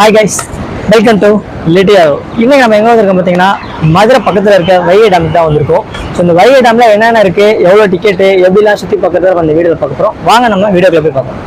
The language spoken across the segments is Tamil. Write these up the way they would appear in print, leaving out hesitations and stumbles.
ஹாய் கைஸ், வெல்கம் டு லிட்டியாரோ. இன்னைக்கு நம்ம எங்கே வந்திருக்கோம் பார்த்தீங்கன்னா, மதுரை பக்கத்தில் இருக்க வைகை டேமுக்கு தான் வந்திருக்கோம். ஸோ இந்த வைகை டேமில் என்னென்ன இருக்குது, எவ்வளோ டிக்கெட்டு, எப்படிலாம் சுற்றி பார்க்கறத அந்த வீடியோவில் பார்க்க போகிறோம். வாங்க நம்ம வீடியோக்குள்ள போய் பார்ப்போம்.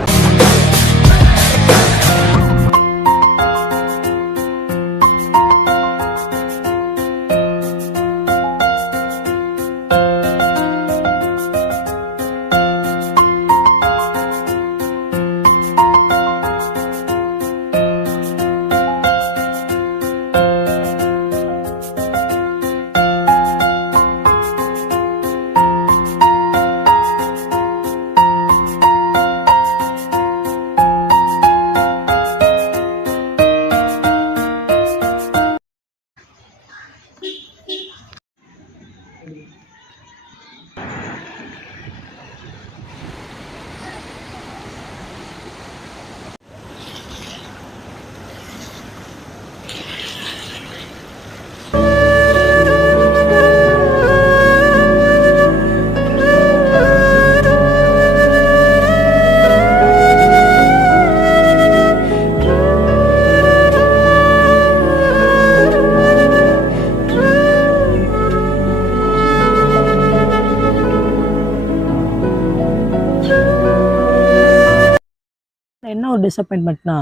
என்ன ஒரு டிசப்பாயின்மெண்ட்னா,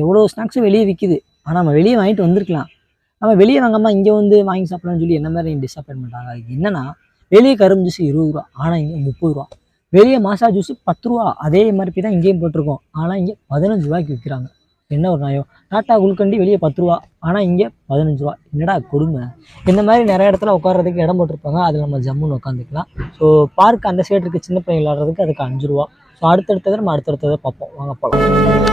எவ்வளோ ஸ்நாக்ஸும் வெளியே விற்கிது. ஆனால் நம்ம வெளியே வாங்கிட்டு வந்திருக்கலாம். நம்ம வெளியே வாங்காமல் இங்கே வந்து வாங்கி சாப்பிடலாம்னு சொல்லி என்ன மாதிரி டிசப்பாயின்மெண்ட் ஆகாது. என்னன்னா, வெளியே கரும்பு ஜூஸ் 20 ரூபா, ஆனால் இங்கே 30 ரூபா. வெளியே மாசா ஜூஸ் 10 ரூபா, அதே மாதிரி தான் இங்கேயும் போட்டிருக்கோம். ஆனால் இங்கே 15 ரூபாய்க்கு விற்கிறாங்க. என்ன ஒரு நியாயம்? டாட்டா குல்கண்டி வெளியே 10 ரூபா, ஆனால் இங்கே 15 ரூபா. என்னடா கொடுமை! இந்த மாதிரி நிறைய இடத்துல உட்கார்றதுக்கு இடம் போட்டிருப்பாங்க, அதில் நம்ம ஜம்முன்னு உட்காந்துக்கலாம். ஸோ பார்க் அந்த சைடு இருக்குது, சின்ன பிள்ளைங்க விளாட்றதுக்கு, அதுக்கு 5 ரூபா. ஸோ அடுத்தடுத்ததை நம்ம அடுத்தடுத்ததை பார்ப்போம். வாங்க போகலாம்.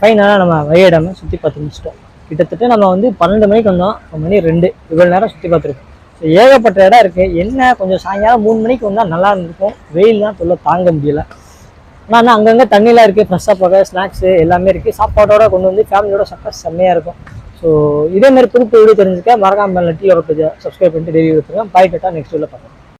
ஃபைனலாக நம்ம வைகை டேமை சுற்றி பார்த்து முடிச்சிட்டோம். கிட்டத்தட்ட நம்ம வந்து 12 மணிக்கு வந்தோம், இப்போ மணி 2. இவ்வளோ நேரம் சுற்றி பார்த்துருக்கோம். ஸோ ஏகப்பட்ட இடம் இருக்குது. என்ன கொஞ்சம் சாயங்காலம் 3 மணிக்கு வந்தால் நல்லா இருந்திருக்கும். வெயில் தான் தொல்லை தாங்க முடியல. ஆனால் அங்கங்கே தண்ணிலாம் இருக்குது, ஃப்ரெஷ்ஷாக போக ஸ்நாக்ஸு எல்லாமே இருக்குது. சாப்பாட்டோட கொண்டு வந்து ஃபேமிலியோட சாப்பிட்டா செம்மையாக இருக்கும். ஸோ இதேமாதிரி புது வீடியோ தெரிஞ்சுக்க மறக்காமல் லிட்டியாரோ பேஜை சப்ஸ்கிரைப் பண்ணிட்டு டெய்லி வச்சுருக்கேன். பாய் டாட்டா, நெக்ஸ்ட் வீடியோவில் பார்க்கலாம்.